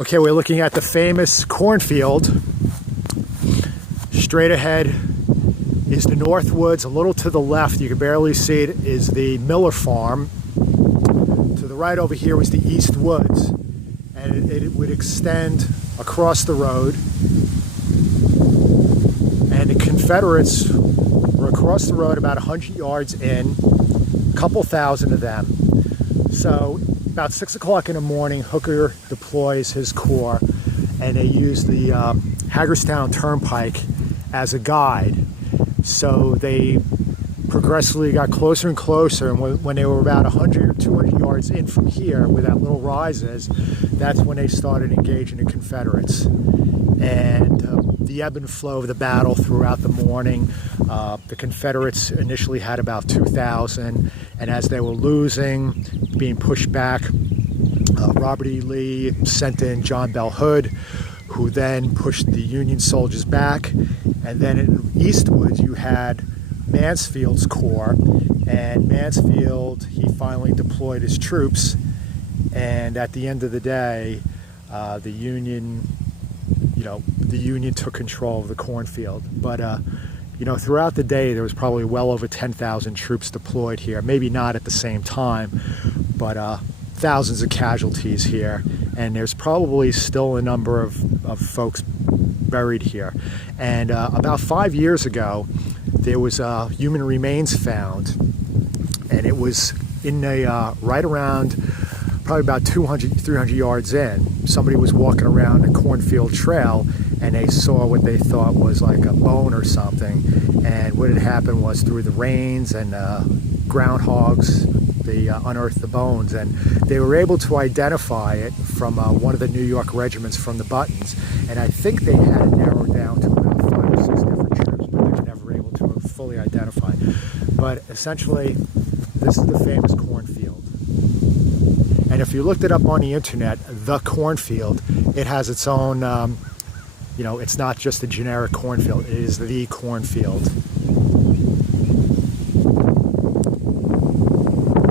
Okay, we're looking at the famous cornfield. Straight ahead is the North Woods. A little to the left, you can barely see it, is the Miller Farm. To the right over here was the East Woods, and it would extend across the road. And the Confederates were across the road about 100 yards in, a couple thousand of them. So about 6 o'clock in the morning, Hooker deploys his corps, and they use the Hagerstown Turnpike as a guide. So they progressively got closer and closer, and when they were about 100 or 200 yards in from here, where that little rise is, that's when they started engaging the Confederates. And the ebb and flow of the battle throughout the morning, the Confederates initially had about 2,000, and as they were losing, being pushed back, Robert E. Lee sent in John Bell Hood, who then pushed the Union soldiers back. And then in Eastwood, you had Mansfield's corps, and Mansfield, he finally deployed his troops, and at the end of the day, the Union took control of the cornfield. But throughout the day, there was probably well over 10,000 troops deployed here. Maybe not at the same time, but thousands of casualties here, and there's probably still a number of folks buried here. And about 5 years ago, there was human remains found, and it was in a right around probably about 200, 300 yards in. Somebody was walking around a cornfield trail, and they saw what they thought was like a bone or something. And what had happened was, through the rains and groundhogs, they unearthed the bones, and they were able to identify it from one of the New York regiments from the Buttons. And I think they had it narrowed down to about 5 or 6 different troops, but they were never able to fully identify. But essentially, this is the famous cornfield. And if you looked it up on the internet, the cornfield, it has its own, it's not just a generic cornfield, it is the cornfield.